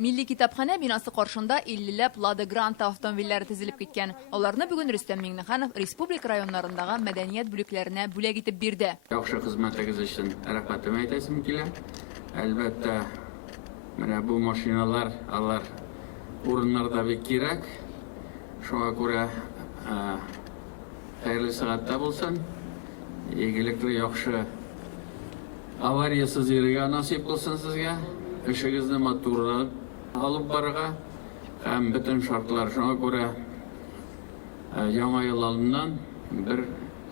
Milli Kitapxana binası qarşında 50-ləb Lada Granta avtomobilləri tizilib ketken. Onlarını bugün Rüstəm Minnixanov Respublika rayonlarındağı mədəniyyət бүlüklərinə бүləg etib birdi. Yaxşı xizmətiniz üçün rəhmətimi aytasım kilər. Əlbəttə, bu maşinalar alır orunlarda bir kerak. Şuna görə xeyirli saatda bulsun. İyilikli yaxşı avariyasız yerə nasip olsun sizə. İşinizdə matturlanıb alıp barığa hem bütün şartlar şuna göre Yama yıl alından bir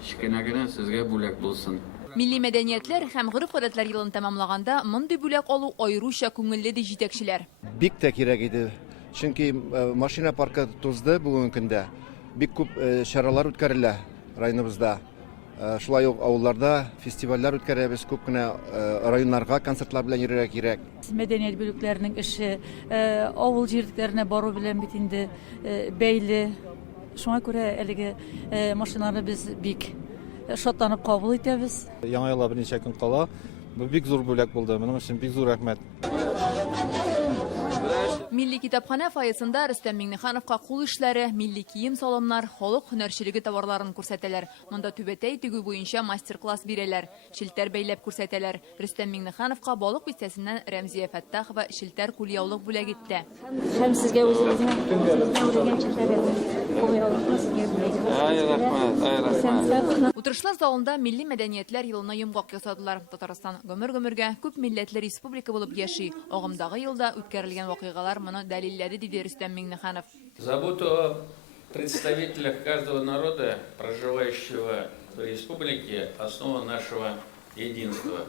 şikinəginə sizə bülək bulsun. Milli mədəniyyətlər həm qırıq-qörətlər yılını tamamlaganda mındı bülək olu ayrıca көңелле җитәкчеләр. Bik de kирәк иде. Çünkü машина паркы тузды бүгенге көндә. Бик күп чаралар үткәрелә районыбызда. Шулай ук авылларда фестивальләр үткәрәбез, күп кенә районнарга концертлар белән йөрергә кирәк. Мәдәният бүлекләренең эше авыл җирлекләренә бару белән бит инде бәйле. Шуңа күрә әлеге машиналарны без бик шатланып кабул итәбез. Яңа елга берничә көн кала. Бу бик зур бүләк булды. Моның өчен бик зур рәхмәт. Milli Kitapxana фойесында Рөстәм Миңнехановка кул эшләре, milli кием салымнар, халык һөнәрчелеге товарларын күрсәтәләр. Монда түбәтәй тегү буенча мастер-класс бирәләр, шелтәр бәйләп күрсәтәләр. Рөстәм Миңнехановка балык бистәсеннән Рәмзия Фәттахова шелтәр кулъяулык бүләк итте. Һәм сезгә үзегезнең Утырышлар залында milli мәдәниятләр елына йомгак ясадылар. Татарстан гомер-гомергә күп милләтле республика булып яши. Агымдагы елда үткәрелгән вакыйгалар моны дәлилләде, диде Рөстәм Миңнеханов. Заботу о представителях каждого народа, проживающего в республике, основа нашего единства.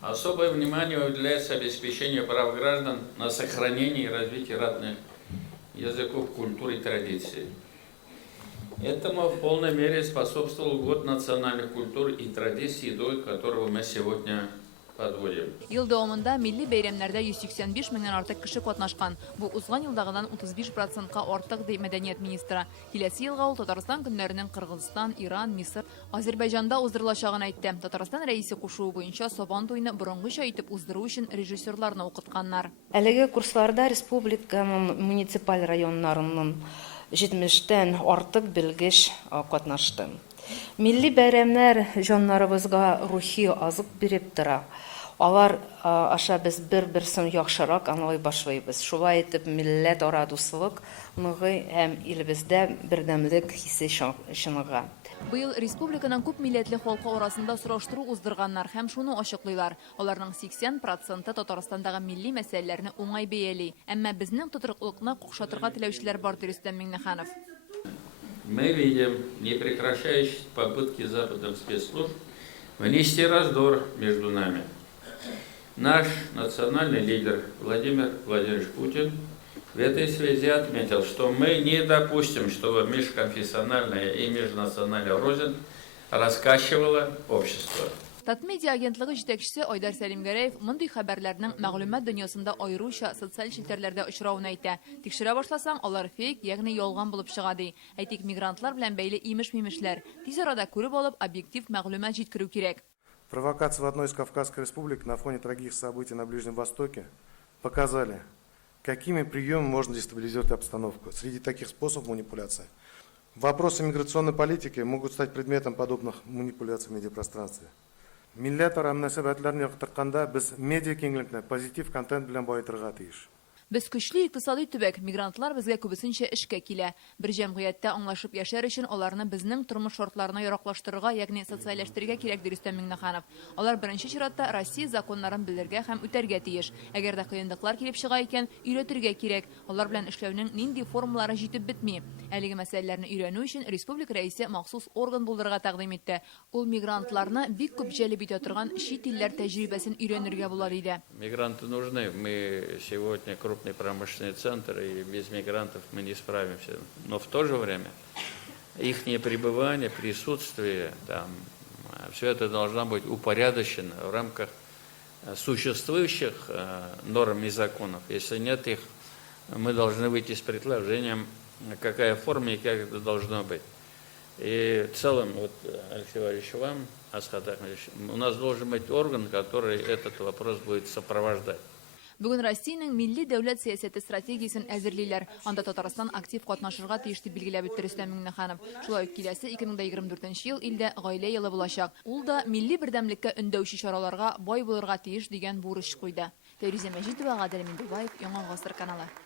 Особое внимание уделяется обеспечению прав граждан на сохранение и развитие родных языков, культуры и традиций. Этому в полной мере способствовал год национальных культур и традиций, итог которого мы сегодня подводим. Ел дәвамында milli бәйрәмнәрдә 185 меңнән артык кеше катнашкан. Бу узган елдагыдан 35%-ка артык, ди мәдәният министры. Киләсе елга ул Татарстан көннәренең Кыргызстан, Иран, Мисыр, Азәрбайҗанда уздырылачагын әйтте. Татарстан рәисе кушуы буенча Сабан туйны борынгыча итеп уздыру өчен режиссерларны укытканнар. Әлеге курсларда республиканың муниципаль районнарының 70-тән артык белгеч катнашты. Milli бәйрәмнәр җаннарыбызга рухи азык биреп тора. Алар аша без бер-берсен яхшырак аңлый башлыйбыз. Шулай итеп милләт ара дуслык ныгый һәм илебездә бердәмлек хисе чыныга. Быел республиканың күп милләтле халкы арасында сораштыру уздырганнар һәм шуны ачыклыйлар. Аларның 80% Татарстандагы milli мәсьәләләрне уңай бәяли. Әмма безнең тотрыклыкны кукшатырга теләүчеләр бар, ди Рөстәм Миңнеханов. Мы видим непрекращающиеся попытки западных спецслужб внести раздор между нами. Наш национальный лидер Владимир Владимирович Путин в этой связи отметил, что мы не допустим, чтобы межконфессиональная и межнациональная рознь раскачивала общество. Татмедиа агентлыгы җитәкчесе Айдар Сәлимгәрәев мондый хәбәрләрнең мәгълүмат дөньясында аеруча социаль челтәрләрдә очравын әйтә. Тикшерә башласаң, алар фейк, ягъни ялган булып чыга, ди. Әйтик, мигрантлар белән бәйле имеш-мимешләр. Тиз арада күреп алып, объектив мәгълүмат җиткерү кирәк. Провокации в одной из Кавказских республик на фоне трагических событий на Ближнем Востоке показали, какими приемами можно дестабилизировать обстановку. Среди таких способов манипуляции вопросы миграционной политики могут стать предметом подобных манипуляций в медиапространстве. Милләт ара мөнәсәбәтләрне яктыртканда без медиа киңлекне позитив контент белән баетырга тиеш. Без көчле икътисади төбәк, мигрантлар безгә күбесенчә эшкә килә. Бер җәмгыятьтә аңлашып яшәр өчен аларны безнең тормыш шартларына яраклаштырырга, ягъни социальләштерергә кирәк, ди Рөстәм Миңнеханов. Алар беренче чиратта Россия законнарын белергә һәм үтәргә тиеш. Әгәр дә кыенлыклар килеп чыга икән, өйрәтергә кирәк. Алар белән эшләүнең нинди формалары җитеп бетми. Әлеге мәсьәләләрне өйрәнү өчен республика рәисе махсус орган булдырырга тәкъдим итте. Ул мигрантларны бик күп җәлеп итә торган чит илләр тәҗрибәсен өйрәнергә була, диде. Мигранты нужны. Мы сегодня крупный промышленный центр, и без мигрантов мы не справимся. Но в то же время их пребывание, присутствие, там, все это должно быть упорядочено в рамках существующих норм и законов. Если нет их, мы должны выйти с предложением, какая форма и как это должно быть. И в целом, вот, Алексей Валерьевич, вам, Асхат Ахмедович, у нас должен быть орган, который этот вопрос будет сопровождать. Бүген Россиянең милли дәүләт сәясәте стратегиясен әзерлиләр. Анда Татарстан актив катнашырга тиеш дип билгеләп үтте Рөстәм Миңнеханов. Шулай ук киләсе 2024 ел илдә гаилә елы булачак. Ул да милли бердәмлеккә өндәүче чараларга бай булырга тиеш дигән бурыч куйды. Фәризә Мәҗитова, Гадел Миндубаев, Яңа Гасыр каналы.